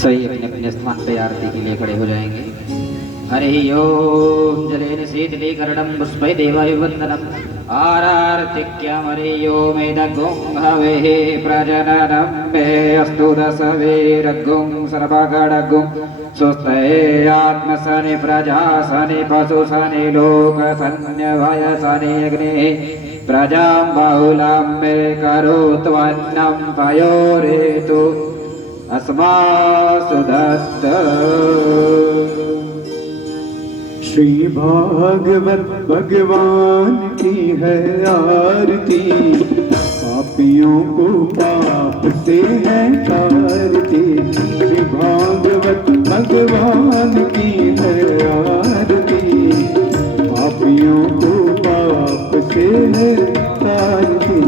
सही अपने अपने स्थान पे आरती के लिए खड़े हो जाएंगे। हरि ओम जलेन शीतलीकरणं पुष्पै देवाभिवन्दनम् आरार्तिक्यं हरि ओमेदगुं हवेः प्रजननं मे अस्तु दशवीरगुं सर्वगणगुं स्वस्ते आत्मसनि प्रजासनि पशुसनि लोकसन्यभयसनि अग्निः प्रजां बहुलां मे करोत्वन्नं पयोरेतु अस्मासु दत्त। श्री भागवत भगवान की है आरती, पापियों को पाप से है तारती। श्री भागवत भगवान की है आरती, पापियों को पाप से है तारती।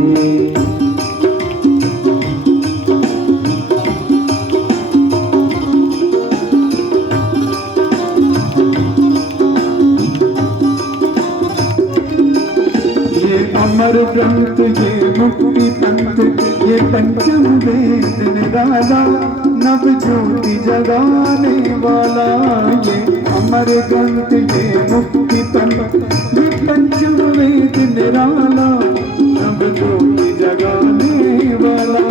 अमर ग्रंथ ये मुक्ति पंथ, ये पंचम वेद निराला, नव ज्योति जगाने वाला। ये अमर ग्रंथ ये मुक्ति पंथ, ये पंचम वेद निराला, नव ज्योति जगाने वाला।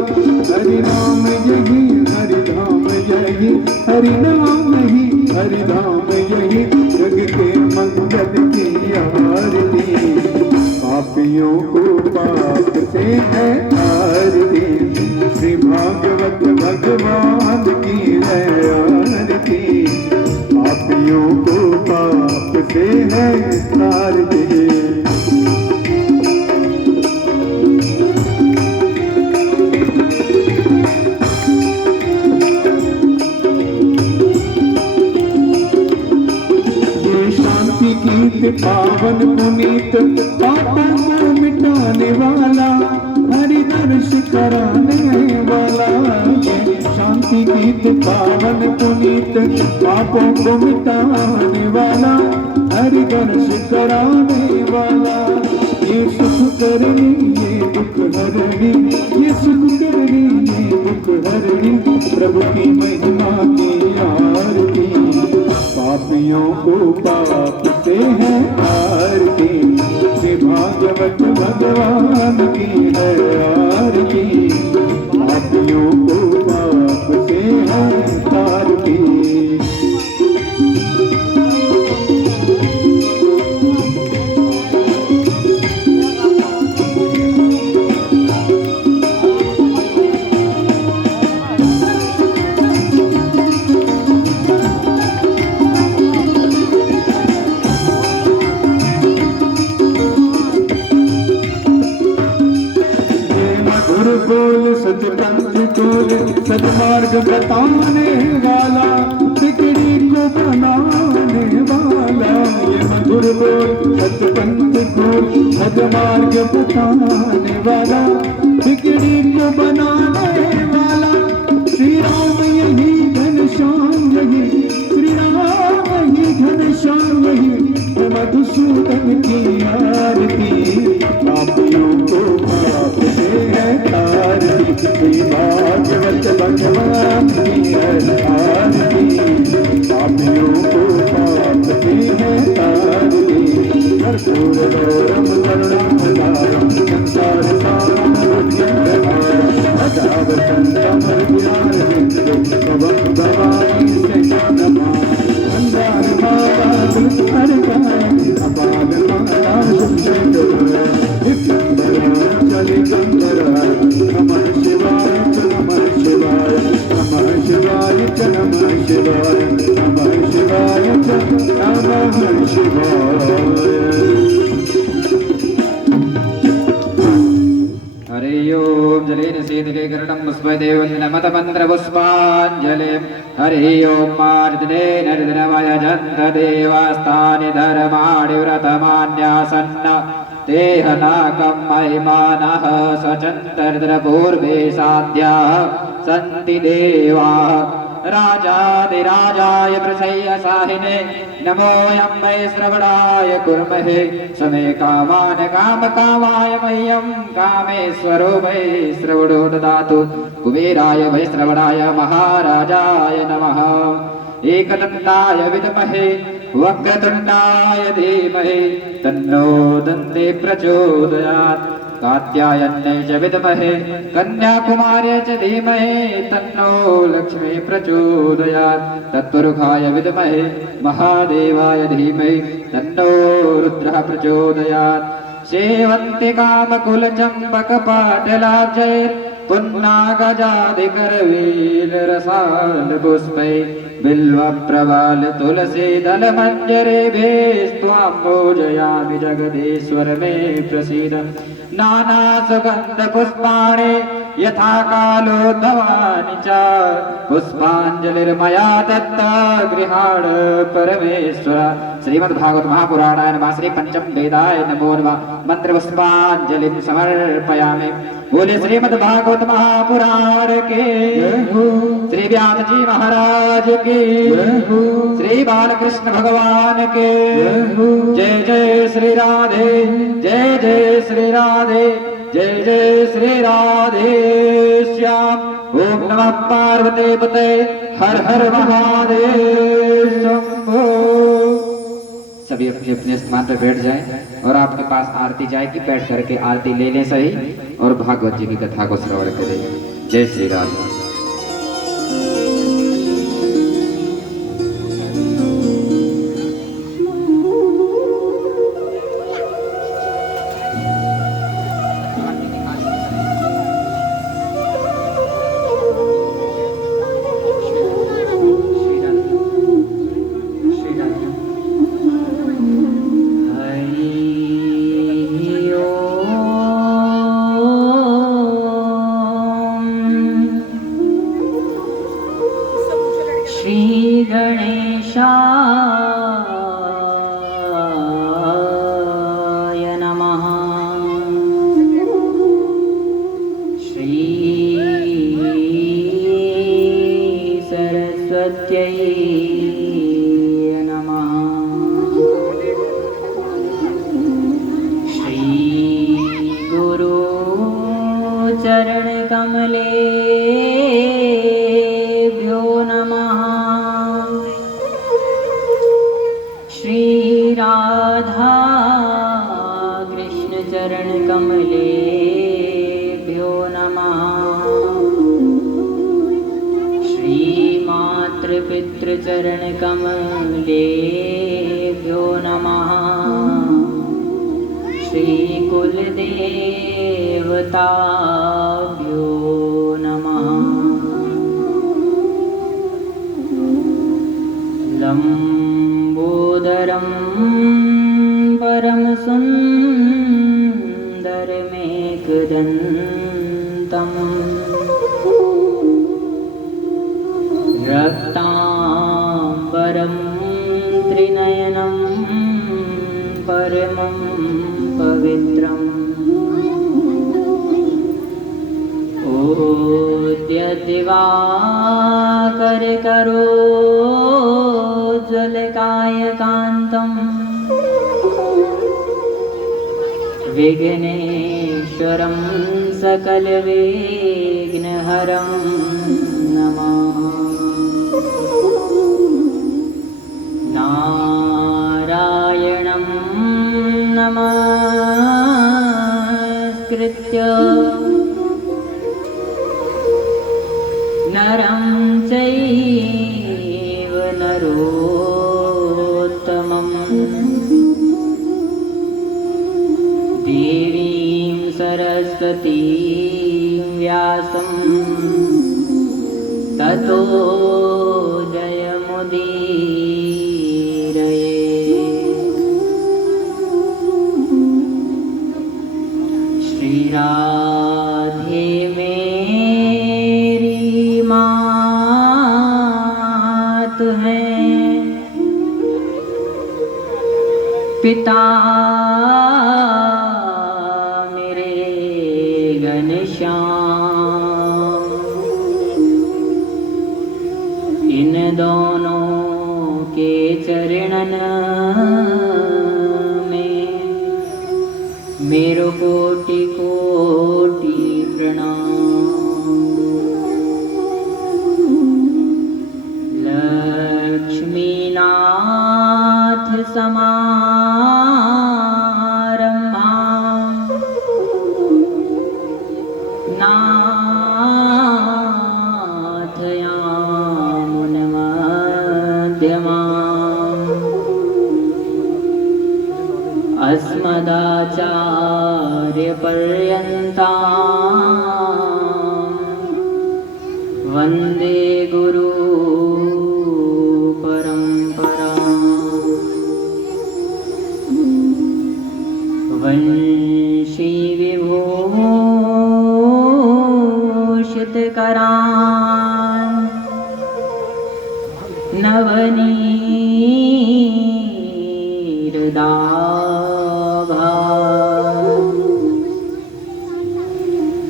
हरि नाम यही हरि धाम यही, हरि नाम ही हरि धाम यही, जग के मंगल की आरती। पापियों को पाप से है आरती, श्री भागवत भगवान की है आरती। पापियों को पाप से है आरती। पावन पुनीत पापों को मिटाने वाला, हरि दर्श कराने वाला। ये शांति गीत पावन पुनीत पापों को मिटाने वाला, हरि दर्श कराने वाला। ये सुख करनी ये दुख हरणी, ये सुख करनी ये दुख हरणी, प्रभु की महिमा की आरती। पापियों को पाप से है आरती, श्री भागवत भगवान की है आरती। पापियों को पाप से है आरती। बोल सच पंथ बोल सतमार्ग बताने वाला, बिगड़ी को बनाने वाला। ये मधुर बोल सच पंथ बोल सतमार्ग बताने वाला, बिगड़ी को बनाने वाला। श्री राम यही घनश्याम यही, श्री राम यही घनश्याम यही, मधुसूदन की आरती। पापियों को पाप से है तारती, श्री भागवत भगवान की है आरती। पापियों को पाप से है तारती। कर्पूर गौरम करुणं भजारं संसार सारं भुजगेन्द्रहारं, अजावसन्तं हृदयारविन्दे भवं भवानी से नमामि। मंदार माला हर गाय अपाद माला सुंदर, चले गंधरा। नमः शिवाय नमः शिवाय नमः शिवाय नमः शिवाय नमः शिवाय नमः शिवाय। हरि ओम जलेन शीतलीकरणं पुष्पै देवन्दनमतमन्त्रपुष्पाञ्जलिं। हरि ओम मार्जनेन हृदयमयजन्त देवास्तानि धर्माणि व्रतमान्यासन्न तेहनाकं महिमानः सचन्तर्द्रपूर्वे साध्याः सन्ति देवाः। राजाधिराजाय प्रसय्यसाहिने नमोऽयं वै श्रवणाय कुर्महे समे कामान् कामकामाय मह्यं कामेश्वरो वै श्रवणो ददातु कुबेराय वै श्रवणाय महाराजाय नमः एकदन्ताय विद्महे वक्रतुण्डाय धीमहि तन्नो दन्ते प्रचोदयात् कात्यायन्यै च विद्महे कन्याकुमार्यै च धीमहि तन्नो लक्ष्मी प्रचोदयात् तत्पुरुषाय विद्महे महादेवाय धीमहि तन्नो रुद्रः प्रचोदयात् सेवन्ति कामकुलचम्पकपाटलाब्जैर् पुन्नागजादिकरवीलरसालपुष्पै बिल्वप्रवाल तुलसी दलमञ्जरेभिस्त्वां पूजयामि जगदीश्वर मे प्रसीद नानासुगन्धपुष्पाणि यथा कालोद्भवानि च पुष्पाञ्जलिर्मया दत्ता गृहाण परमेश्वर श्रीमद्भागवत महापुराणाय नमः श्री पंचम वेदाय नमो नमः मंत्र पुष्पांजलिं समर्पयामि बोले श्रीमद्भागवत महापुराण के श्री व्यास जी महाराज के श्री बालकृष्ण भगवान के जय जय श्री राधे जय जय श्री राधे जय जय श्री राधे श्याम ओम नमः पार्वती पते हर हर महादेव शंभो। सभी अपने अपने स्थान पर बैठ जाएं और आपके पास आरती जाएगी, बैठ करके आरती ले लें सही और भागवत जी की कथा को श्रवण करें। जय श्री राम। गणेशाय नमः। श्री सरस्वत्यै नमः। श्री गुरु चरण कमलेभ्यो नमः। श्री राधा कृष्ण चरण कमलेभ्यो नमः। श्री मातृपितृ चरण कमलेभ्यो नमः। श्री कुलदेवताभ्यो नमः। लंबोदरं परम सुंदरमेकदन्तं रक्तांबरं त्रिनयनं परमं पवित्रम् ओद्यदिवाकरकरोज्ज्वलकायकान्तं विघ्नेश्वरं सकलविघ्नहरं नमामि। नारायणं नमस्कृत्य नरं चैव नरोत्तमम् देवीं सरस्वतीं व्यासं ततो जयमुदीरये। श्रीराधे मेरी मात है, पिता मेरे घनश्याम, दोनों के चरणन में मेरो कोटि कोटि प्रणाम। लक्ष्मीनाथ समारंभा अस्मदाचार्यपर्यन्तां वन्दे गुरु परम्पराम्। वंशी विभूषितकरान् नवनीरदाभान्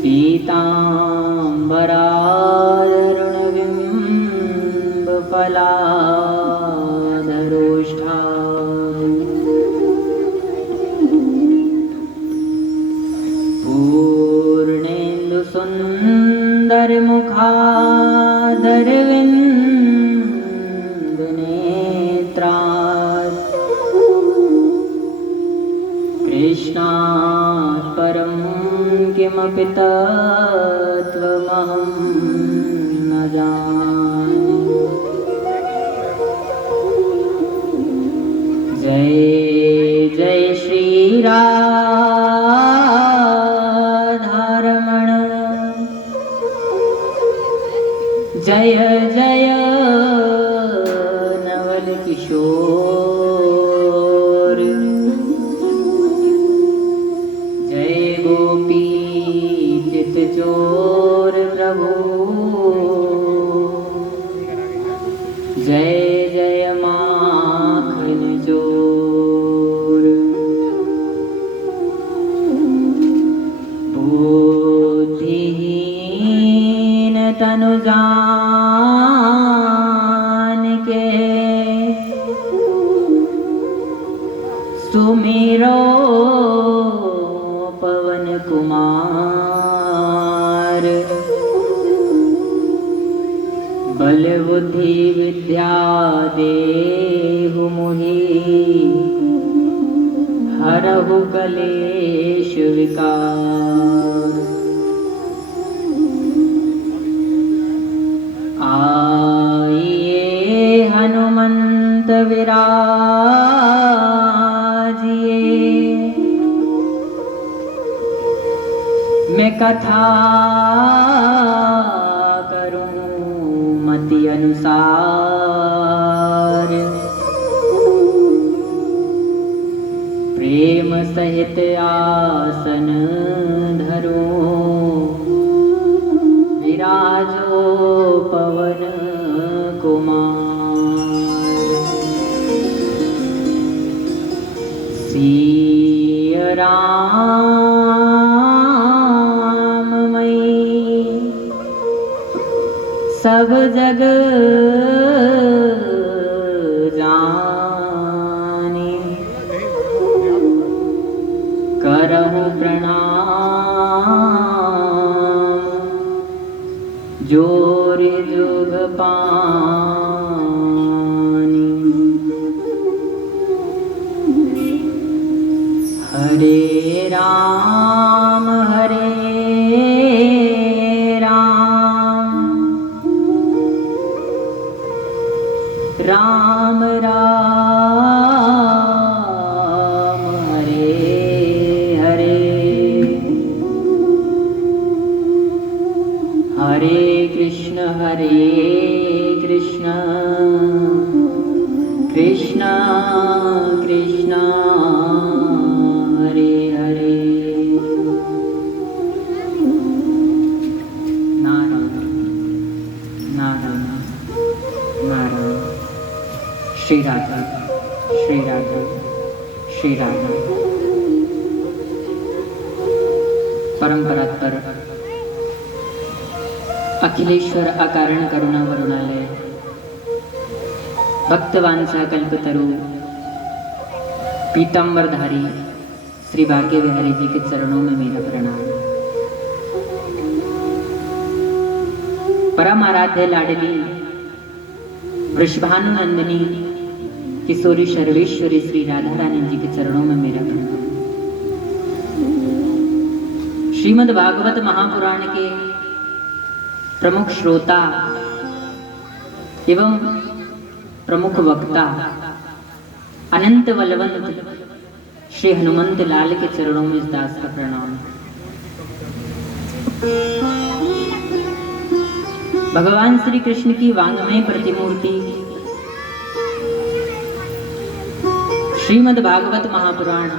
पीताम्बरारुणबिम्बफलाधरोष्ठान् पूर्णेन्दुसुन्दरमुखादरविन्दनेत्रात् कृष्णात् परं किमपि तत्त्वमहं न जाने। जय जय श्री राधारमण, जय जय नवल किशोर, जय गोपी चित चोर प्रभु, जय जय माखन चोर। बुद्धिहीन तनु जान के सुमिरो पवन कुमार। बल बुद्धि विद्या देहु मोहि, हरहु कलेश विकार। आइए हनुमंत विराजिए, मैं कथा करूं मति अनुसार। प्रेम सहित आसन धरूं, विराजो पवन कुमार। सिय राममयी सब जग जानी, करहु प्रणाम जोर जुग पानी। हरे राम राम राम हरे हरे, हरे कृष्ण कृष्ण कृष्ण हरे हरे। नारायण नारायण नारायण। श्री राधा श्री राधा श्री राधा। परंपरा पर अखिलेश्वर अकारण करुणा वरुणालय भक्तवांसा कल्पतरु पीतांबरधारी श्री भाग्य बिहारी जी के चरणों में मेरा प्रणाम। परम आराध्य लाडली वृषभानुनंदिनी किशोरी सर्वेश्वरी श्री राधा रानी जी के चरणों में मेरा प्रणाम। श्रीमद् भागवत महापुराण के प्रमुख श्रोता एवं प्रमुख वक्ता अनंत बलवंत श्री हनुमंत लाल के चरणों में इस दास का प्रणाम। भगवान श्री कृष्ण की वांग्मय प्रतिमूर्ति श्रीमद् भागवत महापुराण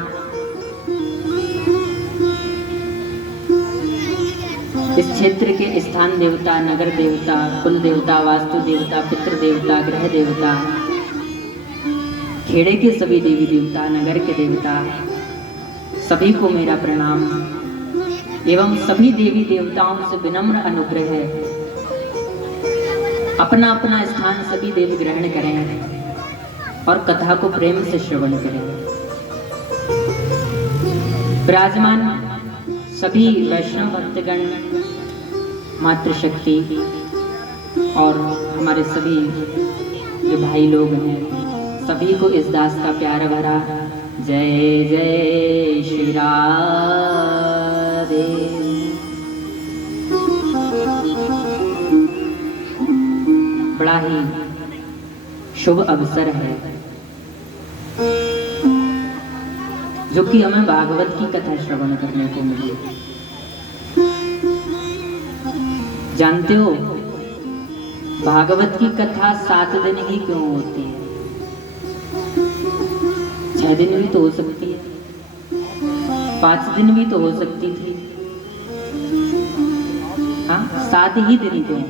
इस क्षेत्र के स्थान देवता, नगर देवता, कुल देवता, वास्तु देवता, पितृ देवता, ग्रह देवता, खेड़े के सभी देवी देवता, नगर के देवता, सभी को मेरा प्रणाम एवं सभी देवी देवताओं से विनम्र अनुग्रह है। अपना अपना स्थान सभी देव ग्रहण करें और कथा को प्रेम से श्रवण करें। विराजमान सभी वैष्णव भक्तगण, मातृशक्ति और हमारे सभी जो भाई लोग हैं, सभी को इस दास का प्यार भरा जय जय श्री राधे। बड़ा ही शुभ अवसर है जो कि हमें भागवत की कथा श्रवण करने को मिली। जानते हो भागवत की कथा 7 दिन ही क्यों होती है? 6 दिन भी तो हो सकती है, 5 दिन भी तो हो सकती थी। हाँ, 7 ही दिन क्यों?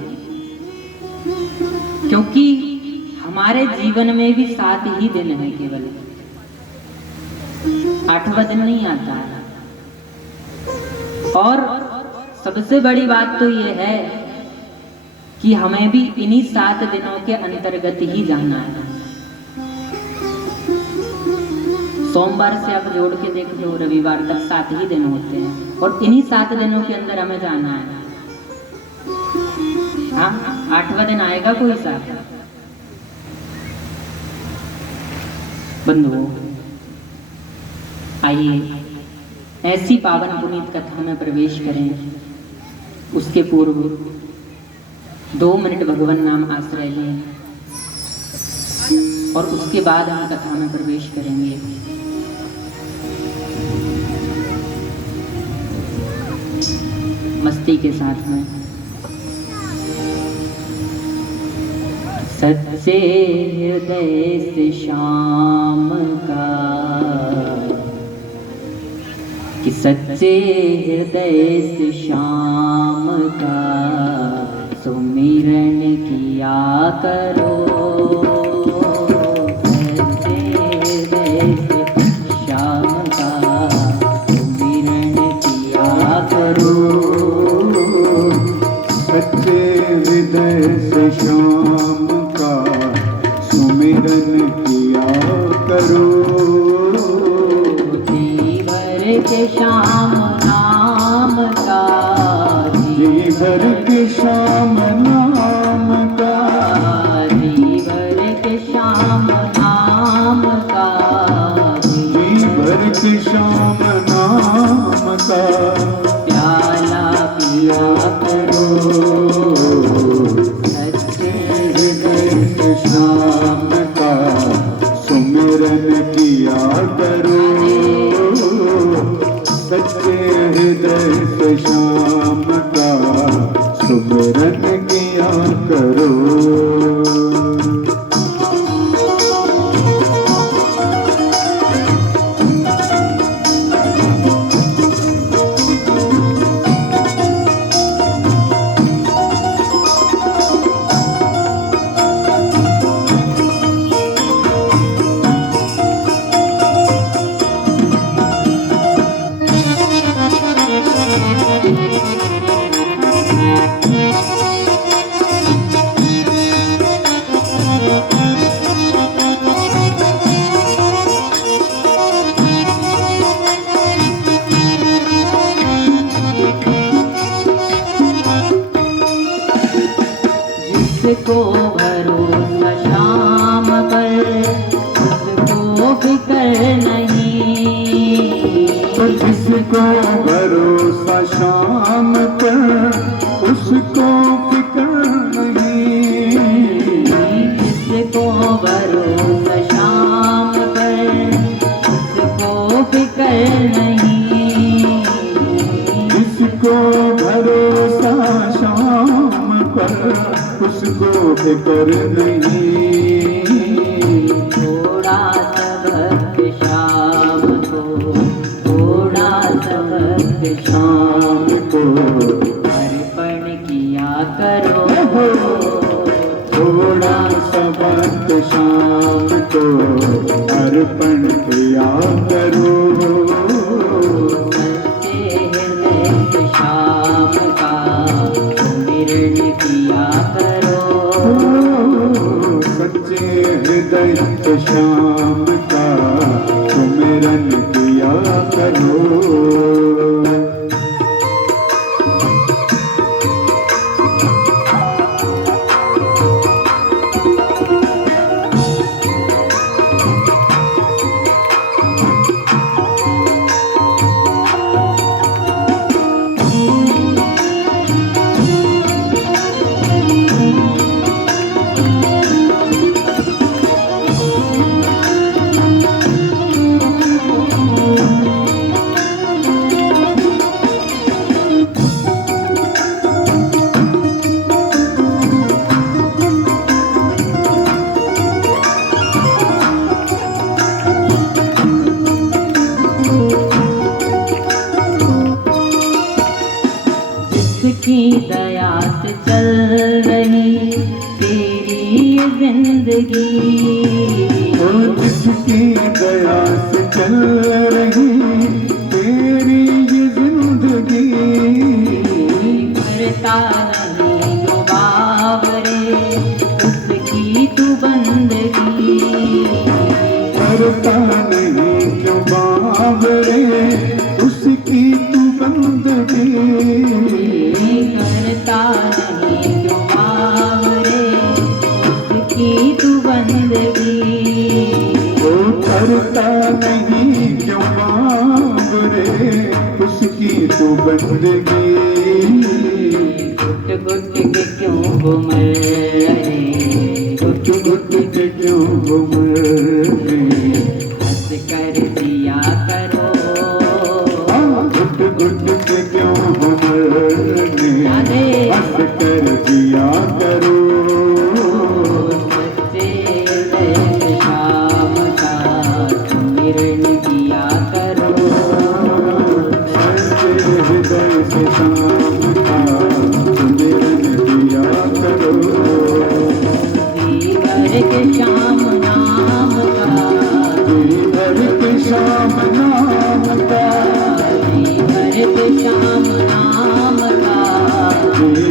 क्योंकि हमारे जीवन में भी 7 ही दिन है, केवल 8वां दिन नहीं आता है। और सबसे बड़ी बात तो यह है कि हमें भी इन्हीं 7 दिनों के अंतर्गत ही जाना है। सोमवार से आप जोड़ के देख लो, रविवार तक 7 ही दिन होते हैं और इन्हीं 7 दिनों के अंदर हमें जाना है। हाँ, 8वां दिन आएगा कोई साथ? बंधुओं, आइए ऐसी पावन पुनीत कथा में प्रवेश करें। उसके पूर्व 2 मिनट भगवान नाम आश्रय लें और उसके बाद हम कथा में प्रवेश करेंगे। मस्ती के साथ में सच्चे हृदय से शाम का, कि सच्चे हृदय से शाम का सुमिरन किया करो। सच्चे हृदय से शाम का सुमिरन किया करो। सच्चे हृदय से शाम का सुमिरन किया करो। के शाम नाम का, जी भर के शाम नाम का, जी भर के शाम नाम का, जी भर के शाम नाम का प्याला पिया करो। सच्चे हृदय से शाम का सुमिरन किया करो। सच्चे हृदय से शाम का सुमिरन किया करो। जिसको भरोसा शाम पर उसको फिक्र नहीं, जिसको भरोसा शाम पर उसको फिक्र नहीं, जिसको भरोसा शाम पर उसको फिक्र नहीं, जिसको भरोसा शाम पर उसको फिक्र नहीं। थोड़ा सबक शाम को, थोड़ा सबक शाम को अर्पण किया करो, थोड़ा सा वक्त शाम को अर्पण किया करो। सच्चे हृदय से शाम का सुमिरन किया करो, सच्चे हृदय से शाम का सुमिरन किया करो। जिसकी दया से चल रही तेरी ये जिंदगी, जिसकी दया से चल रही तेरी ये जिंदगी, करता नहीं जो बावरे उसकी तू बंदगी, करता नहीं क्यों बाबरे उसकी तू बंदगी, करता नहीं जो बावरे उसकी तू बंदगी, वो करता नहीं क्यों बाबरे उसकी तू बंदगी। घुट घुट के क्यों घूम रहे, घुट घुट के क्यों घूम रहे, हंस कर दिया करो, घुट घुट के क्यों घूम रहे, हंस कर दिया करो। सच्चे हृदय से शाम का सुमिरन किया करो, सच्चे हृदय से शाम का सुमिरन किया करो। भर के श्याम नाम का, भर के शाम नाम का, भर के श्याम नाम का,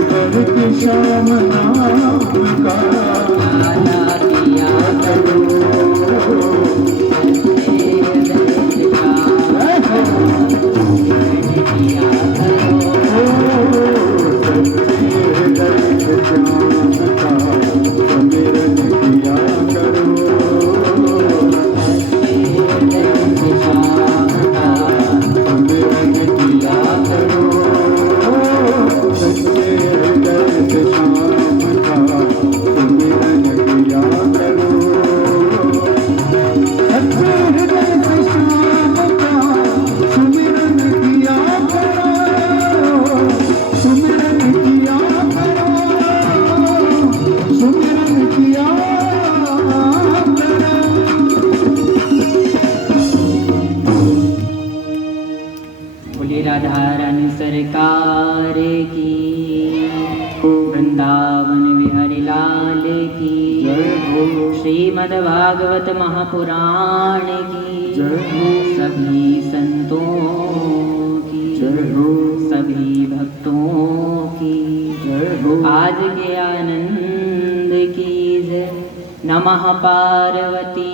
भर के शाम नाम का गाना किया करो। सच्चे हृदय से शाम का सुमिरन किया करो, सच्चे हृदय से शाम का सुमिरन किया करो। हृदय से शाम का सुमिरन किया करो। सच्चे हृदय से शाम का सुमिरन किया करो। सच्चे हृदय से शाम का सुमिरन किया करो। सुमिरन किया करो। सुमिरन किया करो। बोले राधा रानी सरकार की, वृंदावन विहरि लाल की, जय हो। श्रीमद् भागवत महापुराण की, जय हो। सभी संतों की, जय हो। सभी भक्तों की, जय हो। आज के आनंद की जय। नमः पार्वती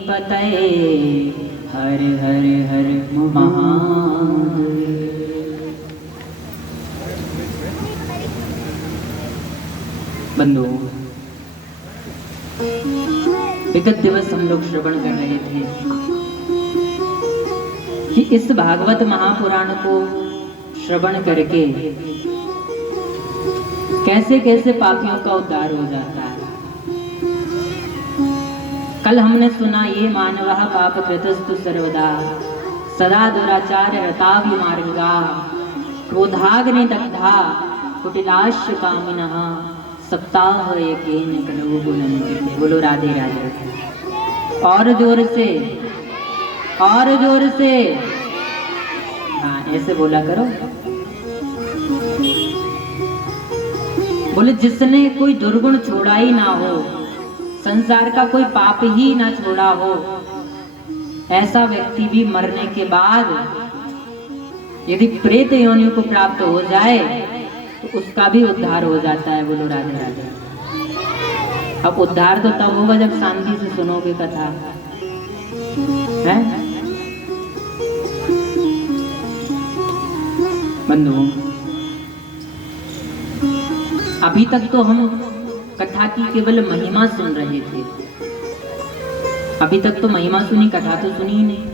पतये, हर हर हर महादेव। बंधुओं, विगत दिवस हम लोग श्रवण कर रहे थे कि इस भागवत महापुराण को श्रवण करके कैसे कैसे पापियों का उद्धार हो जाता है। कल हमने सुना ये मानवः पाप कृतस्तु सर्वदा सदा दुराचार रताभि मार्गा क्रोधाग्नि दग्धा कुटिलाश्य कामिनः सप्ताह एकेन कलौ गुणन्ते। बोलो राधे राधे। और जोर से, और जोर से, हाँ ऐसे बोला करो। बोले जिसने कोई दुर्गुण छोड़ा ही ना हो, संसार का कोई पाप ही ना छोड़ा हो, ऐसा व्यक्ति भी मरने के बाद यदि प्रेत योनि को प्राप्त हो जाए तो उसका भी उद्धार हो जाता है। बोलो राधे राधे। अब उद्धार तो तब होगा जब शांति से सुनोगे कथा, है बंधुओं। अभी तक तो हम कथा की केवल महिमा सुन रहे थे। अभी तक तो महिमा सुनी, कथा तो सुनी ही नहीं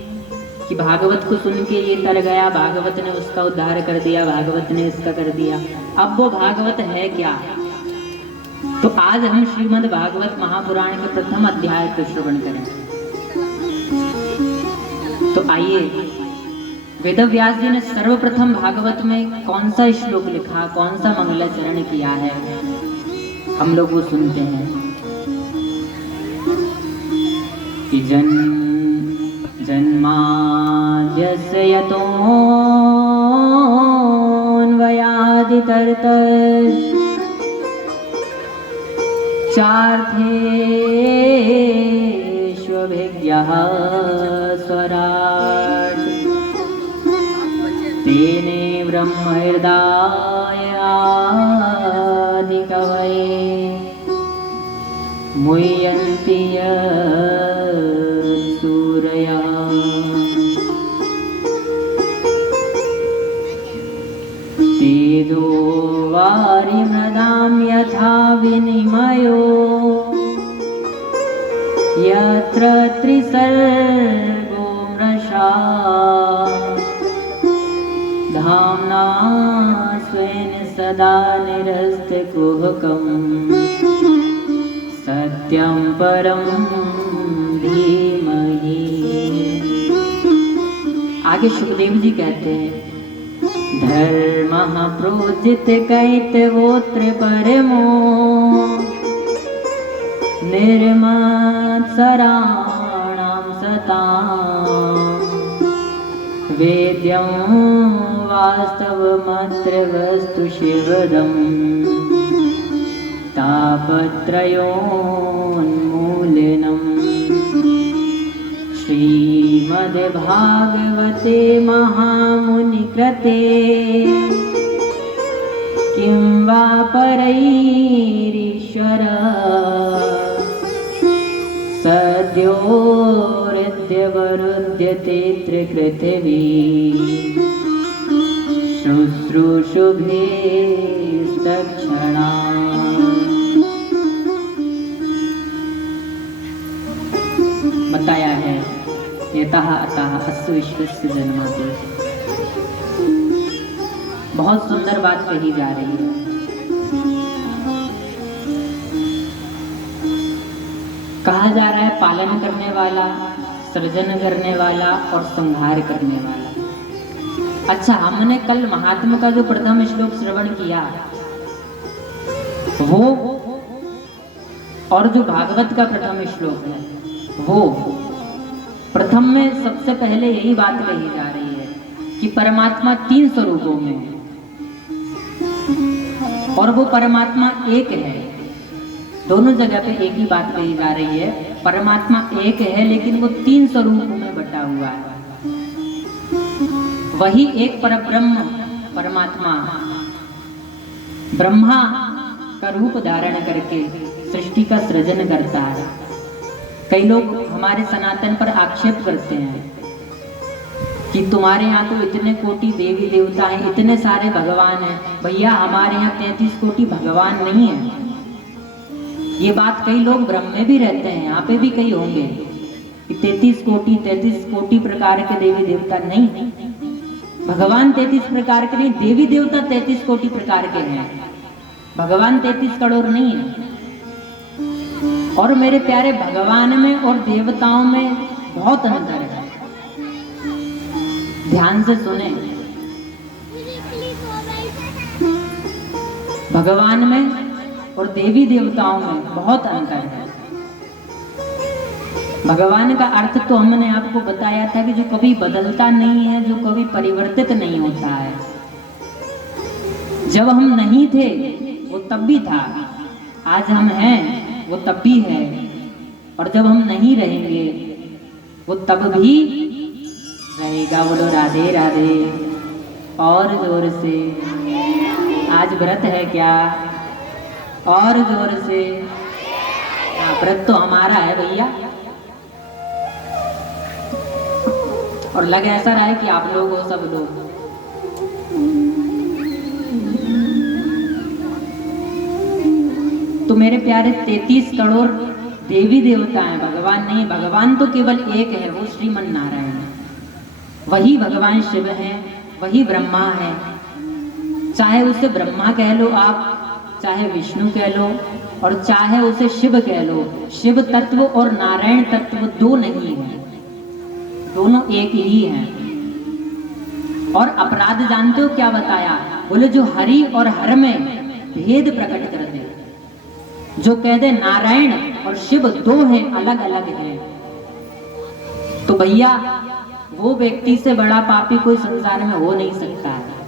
कि भागवत को सुन के ये तर गया, भागवत ने उसका उद्धार कर दिया, भागवत ने इसका कर दिया। अब वो भागवत है क्या? तो आज हम श्रीमद् भागवत महापुराण के प्रथम अध्याय को श्रवण करें। तो आइए, वेदव्यास जी ने सर्वप्रथम भागवत में कौन सा श्लोक लिखा, कौन सा मंगलाचरण किया है, हम लोग वो सुनते हैं कि जन्माद्यस्य यतोऽन्वयादितरतश्चार्थेष्वभिज्ञः स्वराट् तेने ब्रह्महृदायादिकवये मुह्यन्ति सूरया। तेजो वारिमृदां यथा विनिमयो यत्र त्रिसर्गो मृषा धाम्ना स्वेन सदा निरस्तकुहकम् सत्यं परं धीमहि। आगे सुखदेव जी कहते हैं धर्मः प्रोजित कैतवोत्र परमो निर्मत्सराणां सताम् वेद्यं वास्तवमत्र वस्तु शिवदम् तापत्रयोन्मूलनम्। श्रीमद्भागवते महामुनिकृते किं वा परैरीश्वर सद्योरुद्यवरुध्यते त्रिपृथिवी शुश्रूषुभिस्तक्षणा। बताया है यतः अतः अस्य विश्वस्य जन्मादि। बहुत सुंदर बात कही जा रही है। कहा जा रहा है पालन करने वाला, सृजन करने वाला और संहार करने वाला। अच्छा, हमने कल महात्मा का जो प्रथम श्लोक श्रवण किया वो, और जो भागवत का प्रथम श्लोक है वो, प्रथम में सबसे पहले यही बात कही जा रही है कि परमात्मा 3 स्वरूपों में है और वो परमात्मा एक है। दोनों जगह पे एक ही बात कही जा रही है, परमात्मा एक है लेकिन वो 3 स्वरूपों में बटा हुआ है। वही एक परब्रह्म परमात्मा ब्रह्मा का रूप धारण करके सृष्टि का सृजन करता है। कई लोग हमारे सनातन पर आक्षेप करते हैं कि तुम्हारे यहाँ तो इतने कोटि देवी देवता हैं, इतने सारे भगवान हैं। भैया, हमारे यहाँ 33 कोटि भगवान नहीं है, ये बात कई लोग भ्रम में भी रहते हैं, यहाँ पे भी कई होंगे कि 33 कोटि प्रकार के देवी देवता। नहीं, भगवान 33 प्रकार के नहीं, देवी देवता 33 कोटि प्रकार के हैं, भगवान 33 करोड़ नहीं है। और मेरे प्यारे, भगवान में और देवताओं में बहुत अंतर है। ध्यान से सुने, भगवान में और देवी देवताओं में बहुत अंतर है। भगवान का अर्थ तो हमने आपको बताया था कि जो कभी बदलता नहीं है, जो कभी परिवर्तित नहीं होता है। जब हम नहीं थे वो तब भी था, आज हम हैं वो तब भी है, और जब हम नहीं रहेंगे वो तब भी रहेगा। बोलो राधे राधे। और जोर से, आज व्रत है क्या? और जोर से। व्रत तो हमारा है भैया, और लग ऐसा रहा है कि आप लोग हो, सब लोग। तो मेरे प्यारे 33 करोड़ देवी देवता हैं, भगवान नहीं। भगवान तो केवल एक है, वो श्रीमन नारायण है। वही भगवान शिव है, वही ब्रह्मा है। चाहे उसे ब्रह्मा कह लो आप, चाहे विष्णु कह लो, और चाहे उसे शिव कह लो। शिव तत्व और नारायण तत्व दो नहीं है, दोनों एक ही हैं। और अपराध जानते हो क्या बताया? बोले जो हरि और हर में भेद प्रकट कर दे, जो कह दे नारायण और शिव दो हैं, अलग अलग हैं, तो भैया वो व्यक्ति से बड़ा पापी कोई संसार में हो नहीं सकता है।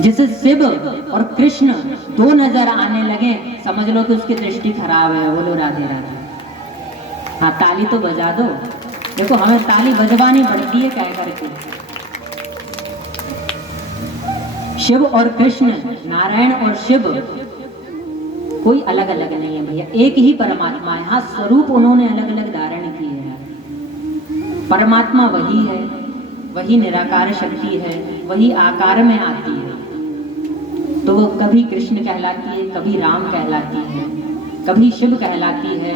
जिसे शिव और कृष्ण दो नजर आने लगे, समझ लो कि उसकी दृष्टि खराब है। बोलो राधे राधे। हाँ, ताली तो बजा दो। देखो, हमें ताली बजवानी पड़ती है क्या करके। शिव और कृष्ण, नारायण और शिव कोई अलग अलग नहीं है भैया, एक ही परमात्मा है। हाँ, स्वरूप उन्होंने अलग अलग धारण किए हैं। परमात्मा वही है, वही निराकार शक्ति है, वही आकार में आती है। तो वो कभी कृष्ण कहलाती है, कभी राम कहलाती है, कभी शिव कहलाती है,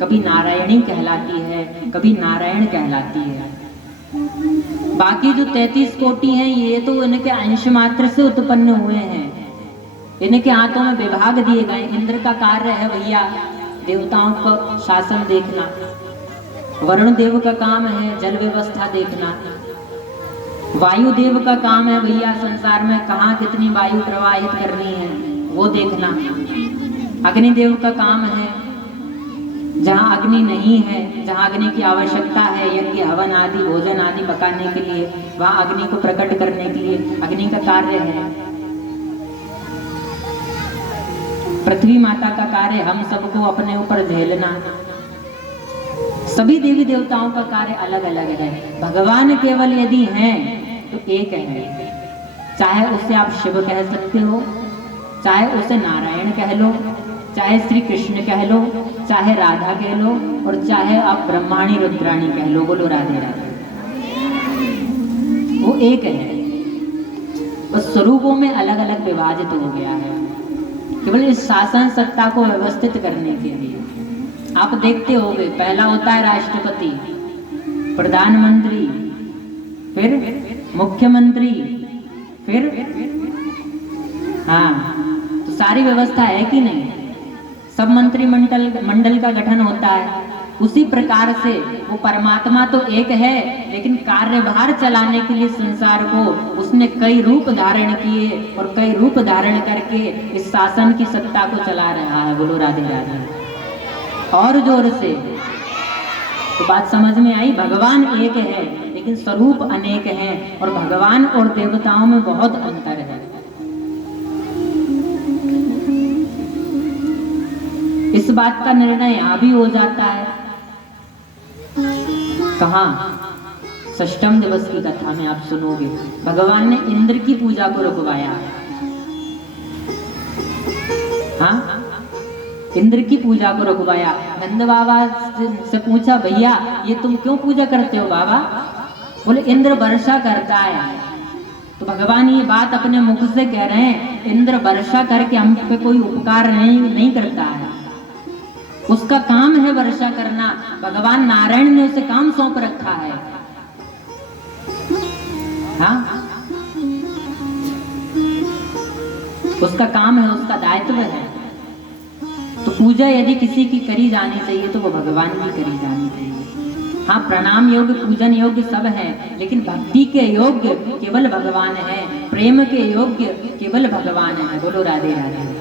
कभी नारायणी कहलाती है, कभी नारायण कहलाती है। बाकी जो 33 कोटि हैं, ये तो इनके अंश मात्र से उत्पन्न हुए हैं। इनके हाथों में विभाग दिए गए। इंद्र का कार्य है भैया देवताओं को शासन देखना, वरुण देव का काम है जल व्यवस्था देखना, वायु देव का काम है भैया संसार में कहाँ कितनी वायु प्रवाहित करनी है वो देखना, अग्निदेव का काम है जहाँ अग्नि नहीं है, जहाँ अग्नि की आवश्यकता है यज्ञ हवन आदि भोजन आदि पकाने के लिए, वहाँ अग्नि को प्रकट करने के लिए अग्नि का कार्य है। पृथ्वी माता का कार्य हम सबको अपने ऊपर झेलना। सभी देवी देवताओं का कार्य अलग अलग है। भगवान केवल यदि हैं तो एक है। चाहे उसे आप शिव कह सकते हो, चाहे उसे नारायण कह लो, चाहे श्री कृष्ण कह लो, चाहे राधा कह लो, और चाहे आप ब्रह्माणी रुद्राणी कह लो। बोलो राधे राधे। वो एक है, बस स्वरूपों में अलग अलग विभाजित हो गया है, केवल इस शासन सत्ता को व्यवस्थित करने के लिए। आप देखते होंगे पहला होता है राष्ट्रपति, प्रधानमंत्री, फिर मुख्यमंत्री, फिर हाँ, तो सारी व्यवस्था है कि नहीं? सब मंडल का गठन होता है। उसी प्रकार से वो परमात्मा तो एक है, लेकिन कार्यभार चलाने के लिए संसार को उसने कई रूप धारण किए और कई रूप धारण करके इस शासन की सत्ता को चला रहा है। बोलो राधे राधे। और जोर से। तो बात समझ में आई? भगवान एक है लेकिन स्वरूप अनेक हैं, और भगवान और देवताओं में बहुत अंतर है। इस बात का निर्णय यहां भी हो जाता है। कहां? षष्ठम दिवस की कथा में आप सुनोगे, भगवान ने इंद्र की पूजा को रुकवाया। हाँ, इंद्र की पूजा को रुकवाया। नंद बाबा से पूछा, भैया ये तुम क्यों पूजा करते हो बाबा? बोले इंद्र वर्षा करता है। तो भगवान ये बात अपने मुख से कह रहे हैं, इंद्र वर्षा करके हम पे कोई उपकार नहीं करता है, उसका काम है वर्षा करना। भगवान नारायण ने उसे काम सौंप रखा है। हाँ, उसका काम है, उसका दायित्व है। तो पूजा यदि किसी की करी जानी चाहिए तो वो भगवान की करी जानी चाहिए। हाँ, प्रणाम योग्य, पूजन योग्य सब है, लेकिन भक्ति के योग्य केवल भगवान है, प्रेम के योग्य केवल भगवान है। बोलो राधे राधे।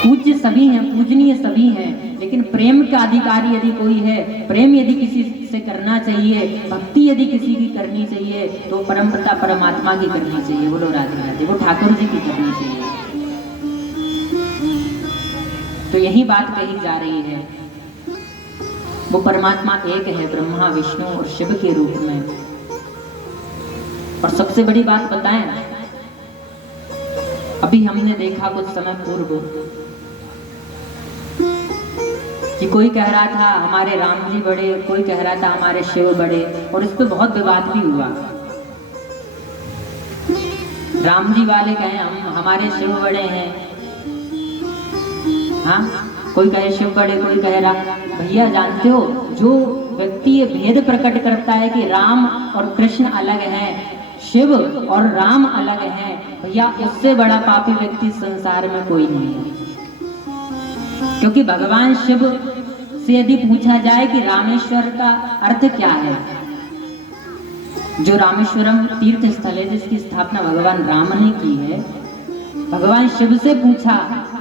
पूज्य सभी हैं, पूजनीय सभी हैं, लेकिन प्रेम का अधिकारी यदि कोई है, प्रेम यदि किसी से करना चाहिए, भक्ति यदि किसी की करनी चाहिए, तो परमपिता परमात्मा की करनी चाहिए। बोलो राधे राधे। वो ठाकुर जी की करनी चाहिए। तो यही बात कही जा रही है। वो परमात्मा एक है, ब्रह्मा विष्णु और शिव के रूप में। और सबसे बड़ी बात बताएं, अभी हमने देखा कुछ समय पूर्व कि कोई कह रहा था हमारे राम जी बड़े, कोई कह रहा था हमारे शिव बड़े, और इस पे बहुत विवाद भी हुआ। राम जी वाले कहें हमारे शिव बड़े हैं, हाँ, कोई कहे शिव बड़े, कोई कहे राम। भैया जानते हो, जो व्यक्ति ये भेद प्रकट करता है कि राम और कृष्ण अलग हैं, शिव और राम अलग हैं, भैया उससे बड़ा पापी व्यक्ति संसार में कोई नहीं है। क्योंकि भगवान शिव से यदि पूछा जाए कि रामेश्वर का अर्थ क्या है, जो रामेश्वरम तीर्थ स्थल है जिसकी स्थापना भगवान राम ने की है, भगवान शिव से पूछा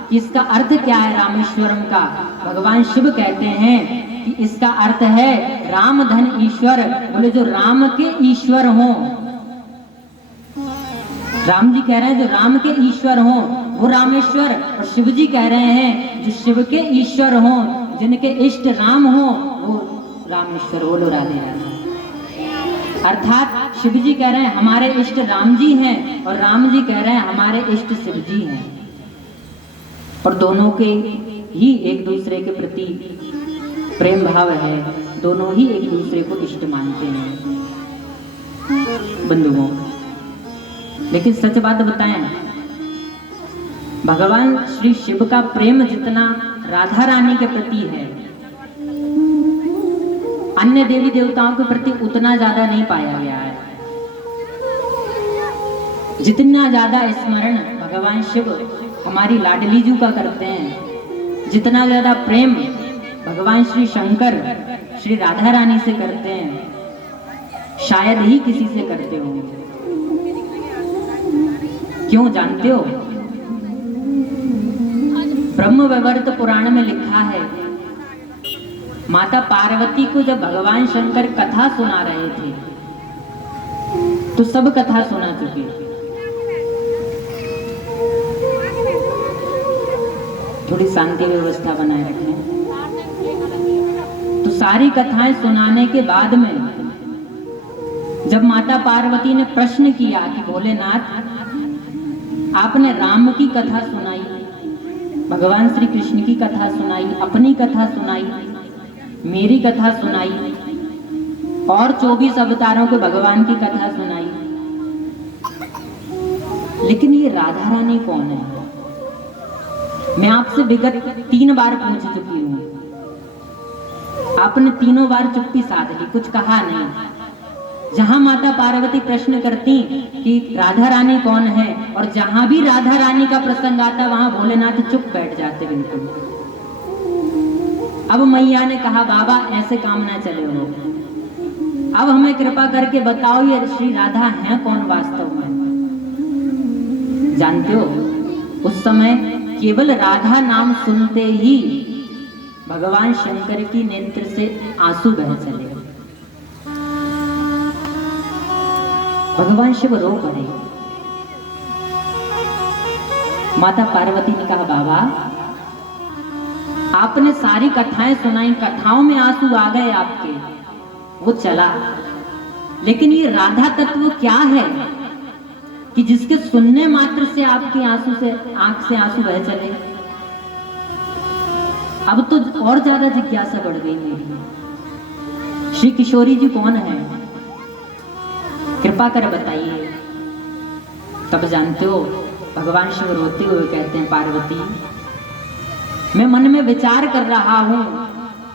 कि इसका अर्थ क्या है रामेश्वरम का, भगवान शिव कहते हैं कि इसका अर्थ है राम धन ईश्वर। बोले जो राम के ईश्वर हों, राम जी कह रहे हैं जो राम के ईश्वर हों वो रामेश्वर, और शिव जी कह रहे हैं जो शिव के ईश्वर हों, जिनके इष्ट राम हों वो रामेश्वर। बोलो राधे राधे। अर्थात शिव जी कह रहे हैं हमारे इष्ट राम जी हैं, और राम जी कह रहे हैं हमारे इष्ट शिव जी हैं, और दोनों के ही एक दूसरे के प्रति प्रेम भाव है, दोनों ही एक दूसरे को इष्ट मानते हैं बंधुओं। लेकिन सच बात बताएं, भगवान श्री शिव का प्रेम जितना राधा रानी के प्रति है, अन्य देवी देवताओं के प्रति उतना ज्यादा नहीं पाया गया है। जितना ज्यादा स्मरण भगवान शिव हमारी लाडली जू का करते हैं, जितना ज्यादा प्रेम भगवान श्री शंकर श्री राधा रानी से करते हैं, शायद ही किसी से करते होंगे। क्यों जानते हो? ब्रह्म वैवर्त पुराण में लिखा है, माता पार्वती को जब भगवान शंकर कथा सुना रहे थे तो सब कथा सुना चुके, थोड़ी शांति व्यवस्था बनाए रखें। तो सारी कथाएं सुनाने के बाद में जब माता पार्वती ने प्रश्न किया कि भोलेनाथ आपने राम की कथा सुनाई, भगवान श्री कृष्ण की कथा सुनाई, अपनी कथा सुनाई, मेरी कथा सुनाई, और 24 अवतारों के भगवान की कथा सुनाई, लेकिन ये राधा रानी कौन है? मैं आपसे विगत 3 बार पूछ चुकी हूं, आपने तीनों बार चुप्पी साध ली, कुछ कहा नहीं। जहां माता पार्वती प्रश्न करती कि राधा रानी कौन है, और जहां भी राधा रानी का प्रसंग आता वहां भोलेनाथ चुप बैठ जाते बिल्कुल। अब मैया ने कहा बाबा ऐसे काम ना चले हो, अब हमें कृपा करके बताओ ये श्री राधा है कौन वास्तव में। जानते हो उस समय केवल राधा नाम सुनते ही भगवान शंकर की नेत्र से आंसू बह चले। भगवान शिव रो पड़े। माता पार्वती ने कहा बाबा आपने सारी कथाएं सुनाई, कथाओं में आंसू आ गए आपके, वो चला, लेकिन ये राधा तत्व क्या है कि जिसके सुनने मात्र से आपकी आंसू से आंख से आंसू बह चले। अब तो और ज्यादा जिज्ञासा बढ़ गई मेरी, श्री किशोरी जी कौन है, कृपा कर बताइए। तब जानते हो भगवान शिव रोते हुए कहते हैं पार्वती मैं मन में विचार कर रहा हूँ,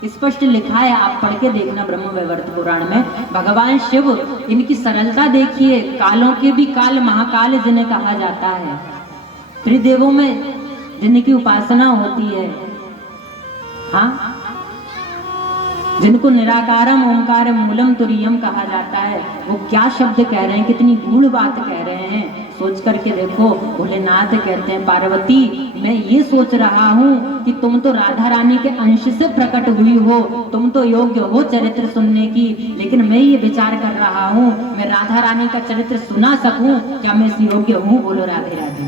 स्पष्ट लिखा है, आप पढ़ के देखना ब्रह्म वैवर्त पुराण में। भगवान शिव, इनकी सरलता देखिए, कालों के भी काल महाकाल जिन्हें कहा जाता है, त्रिदेवों में जिनकी उपासना होती है, हाँ, जिनको निराकारम ओंकार मूलम तुरीयम कहा जाता है, वो क्या शब्द कह रहे हैं, कितनी गूढ़ बात कह रहे हैं, सोच करके देखो। भोलेनाथ कहते हैं, पार्वती मैं ये सोच रहा हूँ कि तुम तो राधा रानी के अंश से प्रकट हुई हो, तुम तो योग्य हो चरित्र सुनने की, लेकिन मैं ये विचार कर रहा हूँ मैं राधा रानी का चरित्र सुना सकूं, क्या मैं इस योग्य हूँ? बोलो राधे राधे।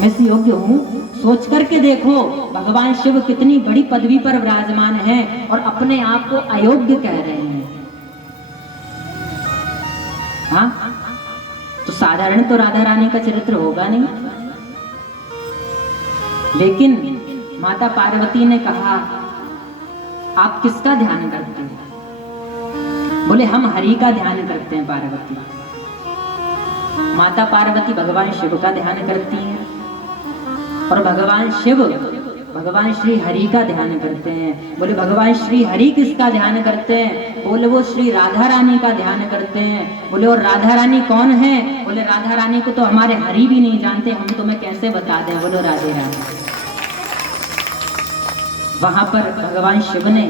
मैं इस योग्य हूँ? सोच करके देखो, भगवान शिव कितनी बड़ी पदवी पर विराजमान हैं और अपने आप को अयोग्य कह रहे हैं। हाँ, तो साधारण तो राधा रानी का चरित्र होगा नहीं, लेकिन माता पार्वती ने कहा आप किसका ध्यान करते हैं? बोले हम हरि का ध्यान करते हैं। पार्वती, माता पार्वती भगवान शिव का ध्यान करती हैं और भगवान शिव भगवान श्री हरि का ध्यान करते हैं। बोले भगवान श्री हरि किसका ध्यान करते हैं? बोले वो श्री राधा रानी का ध्यान करते हैं। बोले और राधा रानी कौन है? बोले राधा रानी को तो हमारे हरि भी नहीं जानते, हम तुम्हें कैसे बता दें। बोलो राधे राधे। वहां पर भगवान शिव ने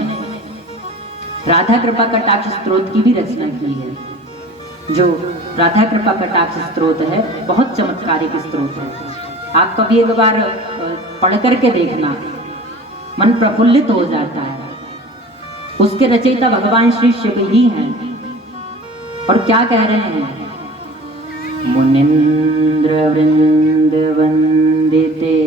राधा कृपा कटाक्ष स्तोत्र की भी रचना की है। जो राधा कृपा कटाक्ष स्तोत्र है बहुत चमत्कारिक स्तोत्र है, आप कभी एक बार पढ़ करके देखना, मन प्रफुल्लित हो जाता है। उसके रचयिता भगवान श्री शिव ही हैं। और क्या कह रहे हैं? मुनिंद्र वृंद वंदिते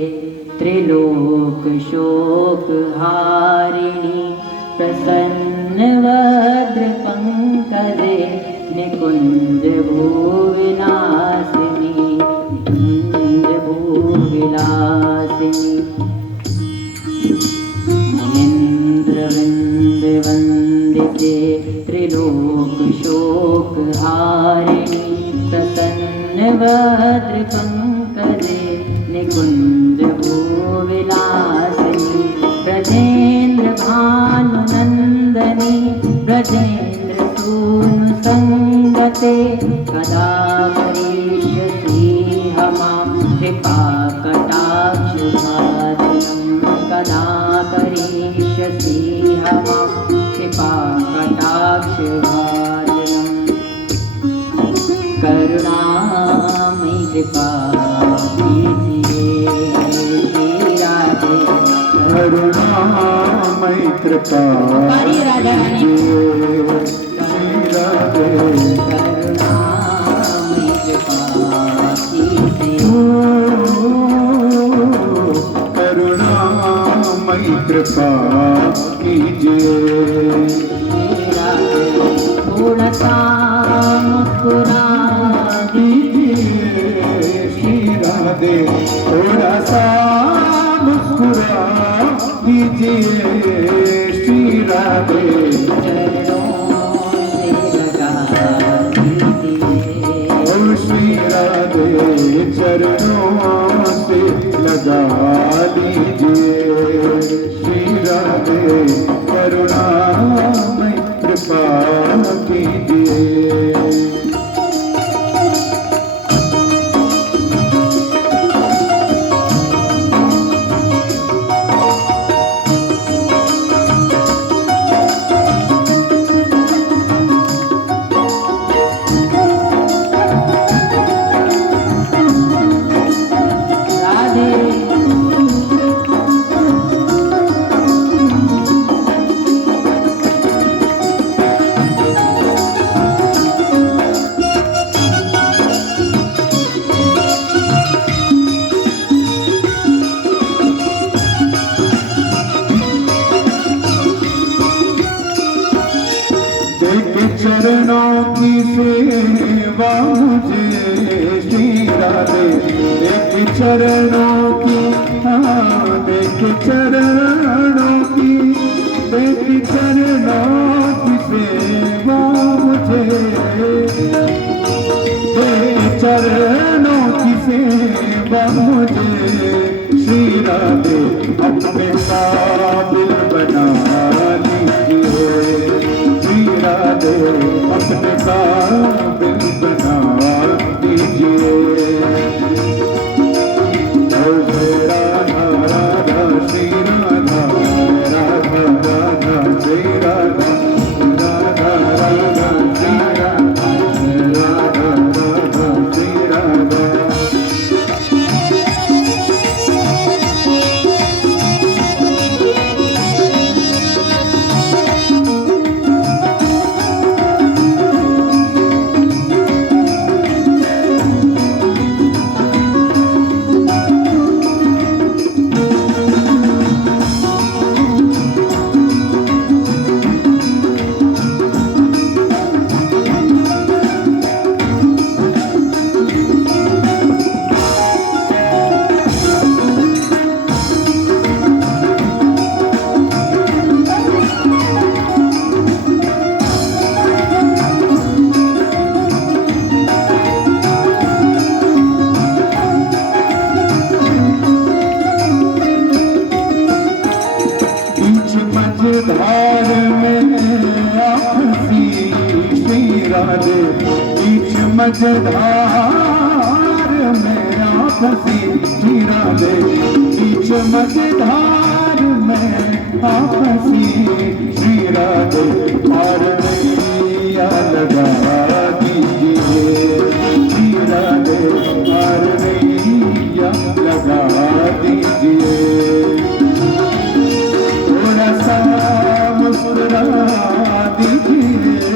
त्रिलोक शोक हारिणी प्रसन्न वज्र पंकजे निकुंज भूविनाशिनी विलासिनी मुनीन्द्र वृंद वंदिते त्रिलोक शोक हारिणी प्रसन्न भद्र पंकजे निकुंज भूविलासिनी ब्रजेन्द्र भानुनंदनी ब्रजेन्द्र सूनु संगते कदा करिष्यसि हमां कृपा कटाक्ष भाजनम कदा करिष्यसि हमां कृपा कटाक्ष भाजनम करुणामयी कृपा कीजिए श्री राधे। करुणामयी कृपा कीजिए श्री राधे। करुणामयी कृपा कीजिए, करुणामयी कृपा कीजिए। थोड़ा सा मुस्कुरा दीजिए श्री राधे, थोड़ा सा मुस्कुरा दीजिए श्री राधे। श्री राधे चरणों से लगा लीजिए श्री राधे, करुणामय कृपा कीजिए। चरणों की सेवा मुझे श्री राधे, देख चरणों की, हाँ देख चरणों की, देख चरणों की सेवा मुझे, देख चरणों की सेवा मुझे श्री राधे। मझधार में आपसी हीरा दे, बीच मझधार में आपसी हीरा दे, और नैया लगा दीजिए, हीरा दे और नैया लगा दीजिए। थोड़ा सा मुस्कुरा दीजिए,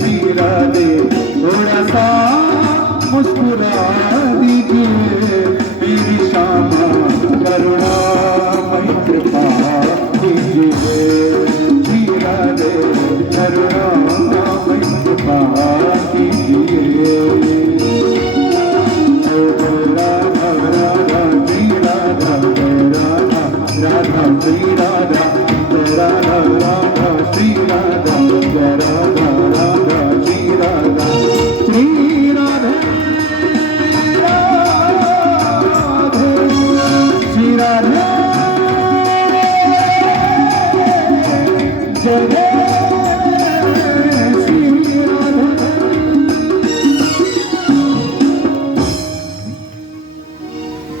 हीरा दे थोड़ा सा मुस्कुरा दीजिए, मेरी श्यामा करुणा मई कृपा दीजिए, हीरा दे करुणा मई कृपा कीजिए। राधा राधा श्री राधा राधा राधा श्री राधा राधा राधा श्री राधा राधा राधा श्री राधा श्री राधे राधे श्री राधे जय श्री राधे।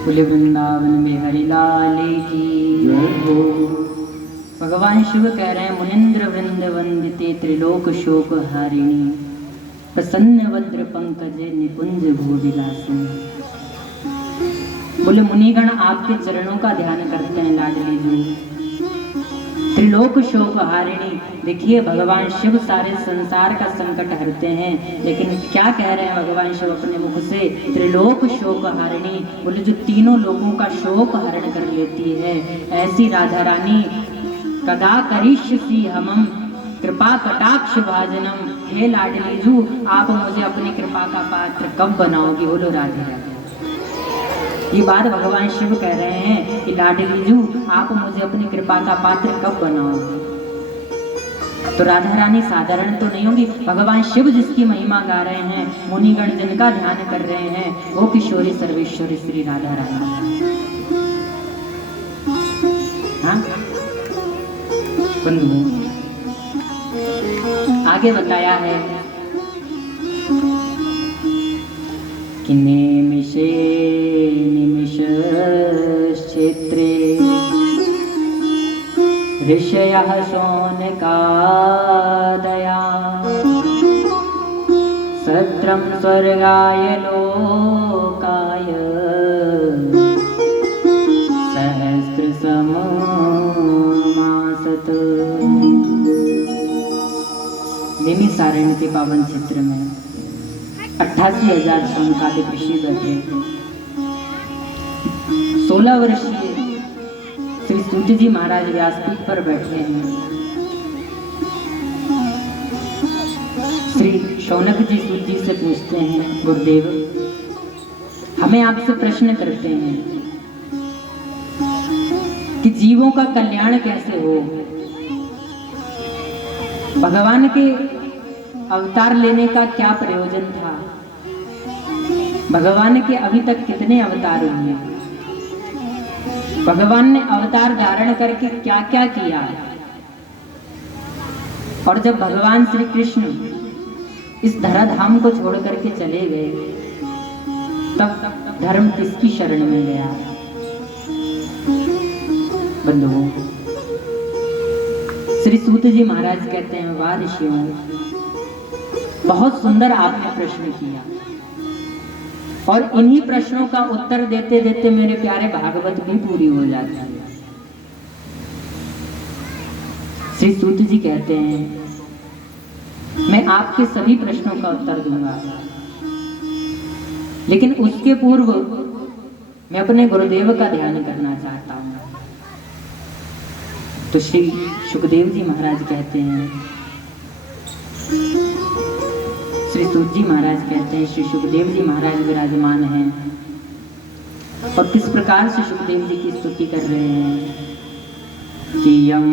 बोले वृंदावन में हरिलाल की जय हो। भगवान शिव कह रहे हैं मुनिंद्र वृंद वंदिते त्रिलोक शोक हारिणी, प्रसन्न वज्र पंकज निकुंज भूविलासिनी। बोले मुनिगण आपके चरणों का ध्यान करते हैं लाडली जी, त्रिलोक शोक हारिणी। देखिए भगवान शिव सारे संसार का संकट हरते हैं, लेकिन क्या कह रहे हैं भगवान शिव अपने मुख से, त्रिलोक शोक हारिणी। बोले जो तीनों लोगों का शोक हरण कर लेती है, ऐसी राधा रानी कदा करिष्यसि हमम कृपा कटाक्ष भाजनम। हे लाडली जू, आप मुझे अपनी कृपा का पात्र कब बनाओगी? बोलो राधे राधे। ये बात भगवान शिव कह रहे हैं कि लाडली जू, आप मुझे अपनी कृपा का पात्र कब बनाओगे? तो राधा रानी साधारण तो नहीं होगी। भगवान शिव जिसकी महिमा गा रहे हैं, मुनिगण जिनका ध्यान कर रहे हैं, वो किशोरी सर्वेश्वरी श्री राधा रानी। हाँ बंधु, आगे बताया है कि निमिषे निमिष क्षेत्रे ऋषयः शौनकादया सत्रं स्वर्गाय लोकाय सहस्रसमासत। निमिषारण्य के पावन क्षेत्र में 88,000 शौनकादिक ऋषि बैठे। 16 वर्षीय श्री सूत जी महाराज व्यासपीठ पर बैठे हैं। श्री शौनक जी सूत जी से पूछते हैं, गुरुदेव हमें आपसे प्रश्न करते हैं कि जीवों का कल्याण कैसे हो? भगवान के अवतार लेने का क्या प्रयोजन था? भगवान के अभी तक कितने अवतार हुए? भगवान ने अवतार धारण करके क्या क्या किया? और जब भगवान श्री कृष्ण इस धराधाम को छोड़ करके चले गए, तब धर्म किसकी शरण में गया? बंधुओं, श्री सूत जी महाराज कहते हैं, वाह ऋषियों, बहुत सुंदर आपने प्रश्न किया, और इन्हीं प्रश्नों का उत्तर देते देते मेरे प्यारे भागवत भी पूरी हो जाती है। श्री सूत जी कहते हैं, मैं आपके सभी प्रश्नों का उत्तर दूंगा, लेकिन उसके पूर्व मैं अपने गुरुदेव का ध्यान करना चाहता हूँ। तो श्री सुखदेव जी महाराज कहते हैं, श्री सूत जी महाराज कहते हैं, श्री सुखदेव जी महाराज विराजमान हैं और किस प्रकार से सुखदेव जी की स्तुति कर रहे हैं कि यं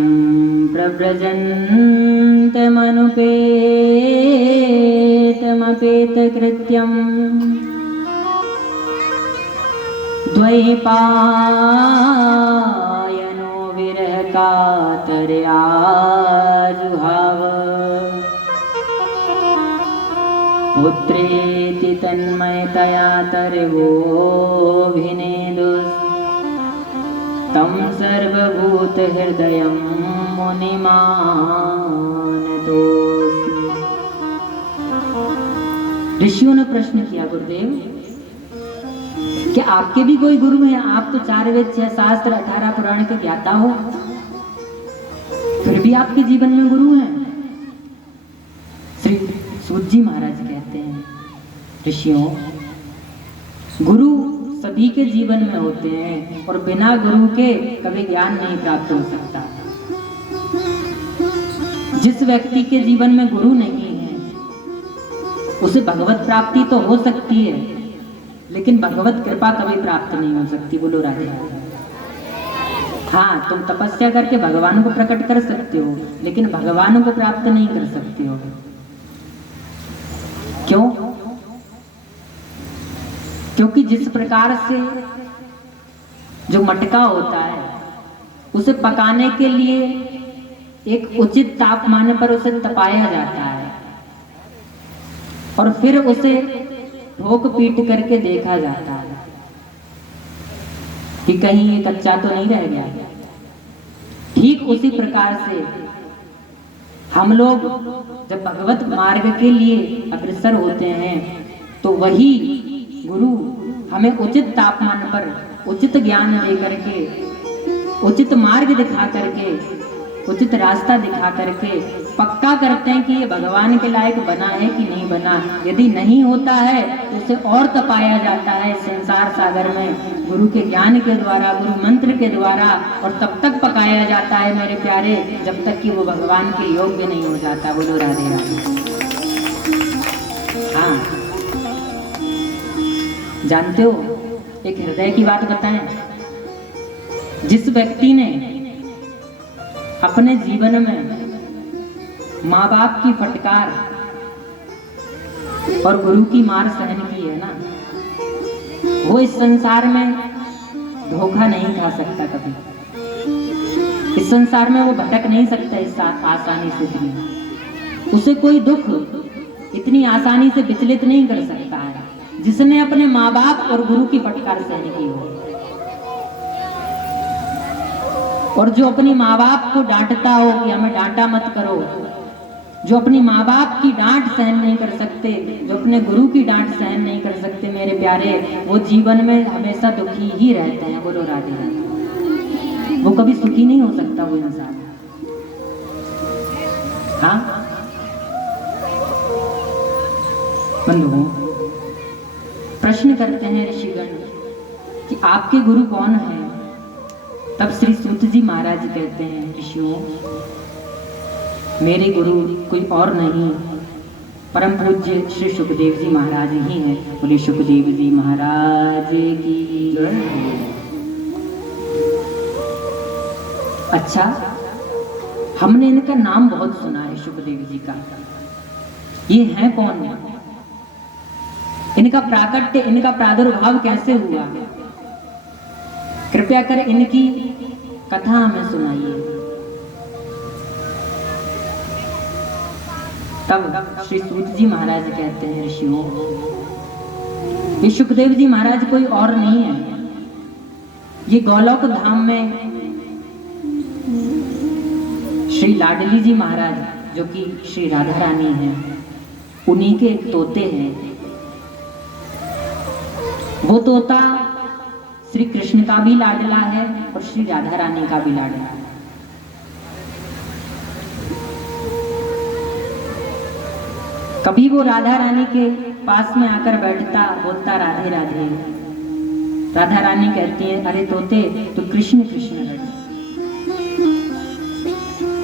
प्रव्रजन्तमनुपेतमपेत कृत्यं द्वैपायनो विरह कातर्या जुहाव पुत्रेति तन्मयतया तर्वोऽभिनेदुस् तं सर्वभूतहृदयं मुनिमानतोऽस्मि। ऋषियों ने प्रश्न किया, गुरुदेव क्या आपके भी कोई गुरु हैं? आप तो 4 वेद 6 शास्त्र 18 पुराण के ज्ञाता हो, फिर भी आपके जीवन में गुरु हैं? श्री सूत जी महाराज कहते हैं, ऋषियों, गुरु सभी के जीवन में होते हैं और बिना गुरु के कभी ज्ञान नहीं प्राप्त हो सकता। जिस व्यक्ति के जीवन में गुरु नहीं है उसे भगवत प्राप्ति तो हो सकती है, लेकिन भगवत कृपा कभी प्राप्त नहीं हो सकती। बोलो राधे राधे। हाँ, तुम तपस्या करके भगवान को प्रकट कर सकते हो, लेकिन भगवान को प्राप्त नहीं कर सकते हो। क्यों? क्योंकि जिस प्रकार से जो मटका होता है उसे पकाने के लिए एक उचित तापमान पर उसे तपाया जाता है और फिर उसे ठोक पीट करके देखा जाता है कि कहीं ये कच्चा तो नहीं रह गया। ठीक उसी प्रकार से हम लोग जब भगवत मार्ग के लिए अग्रसर होते हैं तो वही गुरु हमें उचित तापमान पर उचित ज्ञान दे करके, उचित मार्ग दिखा करके, उचित रास्ता दिखा करके पक्का करते हैं कि ये भगवान के लायक बना है कि नहीं बना। यदि नहीं होता है तो उसे और तपाया जाता है संसार सागर में गुरु के ज्ञान के द्वारा, गुरु मंत्र के द्वारा, और तब तक पकाया जाता है मेरे प्यारे, जब तक कि वो भगवान के योग्य नहीं हो जाता। बोलो राधे राधे। हाँ, जानते हो, एक हृदय की बात बताएं। जिस व्यक्ति ने अपने जीवन में माँ बाप की फटकार और गुरु की मार सहन की है ना, वो इस संसार में धोखा नहीं खा सकता कभी। इस संसार में वो भटक नहीं सकता इस आसानी से भी। उसे कोई दुख इतनी आसानी से विचलित नहीं कर सकता है जिसने अपने माँ बाप और गुरु की फटकार सहन की हो। और जो अपनी माँ बाप को डांटता हो कि हमें डांटा मत करो, जो अपनी माँ बाप की डांट सहन नहीं कर सकते, जो अपने गुरु की डांट सहन नहीं कर सकते मेरे प्यारे, वो जीवन में हमेशा दुखी ही रहते हैं। बोलो राधे राधे। वो कभी सुखी नहीं हो सकता वो इंसान। हाँ बंधुओं, प्रश्न करते हैं ऋषिगण कि आपके गुरु कौन है? तब श्री सूत जी महाराज कहते हैं, ऋषियों, मेरे गुरु कोई और नहीं, परम पूज्य श्री सुखदेव जी महाराज ही हैं। बोले सुखदेव जी महाराज की जय। अच्छा, हमने इनका नाम बहुत सुना है सुखदेव जी का। ये हैं कौन? इनका प्राकट्य, इनका प्रादुर्भाव कैसे हुआ? कृपया कर इनकी कथा हमें सुनाइए। तब श्री सूत जी महाराज कहते हैं, ऋषियों, ये सुखदेव जी महाराज कोई और नहीं है। ये गोलोक धाम में श्री लाडली जी महाराज, जो कि श्री राधा रानी हैं, उन्हीं के एक तोते हैं। वो तोता श्री कृष्ण का भी लाडला है और श्री राधा रानी का भी लाडला है। कभी वो राधा रानी के पास में आकर बैठता, बोलता राधे राधे। राधा रानी कहती है, अरे तोते तू कृष्ण कृष्ण रट।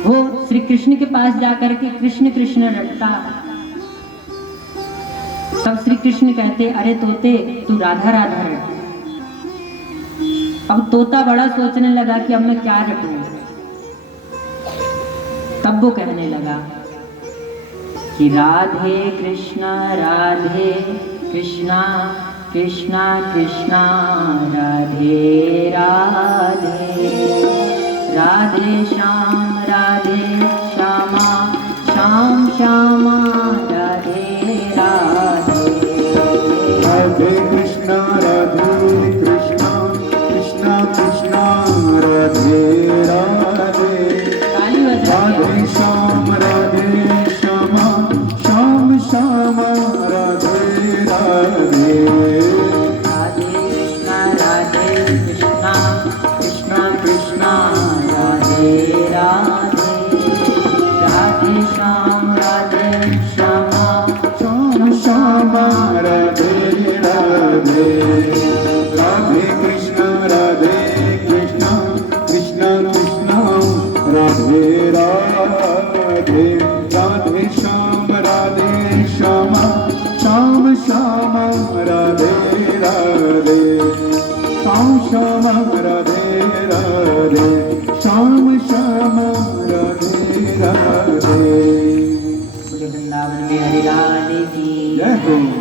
वो श्री कृष्ण के पास जाकर के कृष्ण कृष्ण रटता। तब श्री कृष्ण कहते, अरे तोते तू राधा राधा रट। अब तोता बड़ा सोचने लगा कि अब मैं क्या रटूं। तब वो कहने लगा कि राधे कृष्णा कृष्णा कृष्णा राधे राधे, राधे श्यामा श्याम श्यामा राधे राधे। राधे श्याम श्याम राधे राधे श्याम श्याम राधे राधे वृंदावन में हरिलाल की जय हो।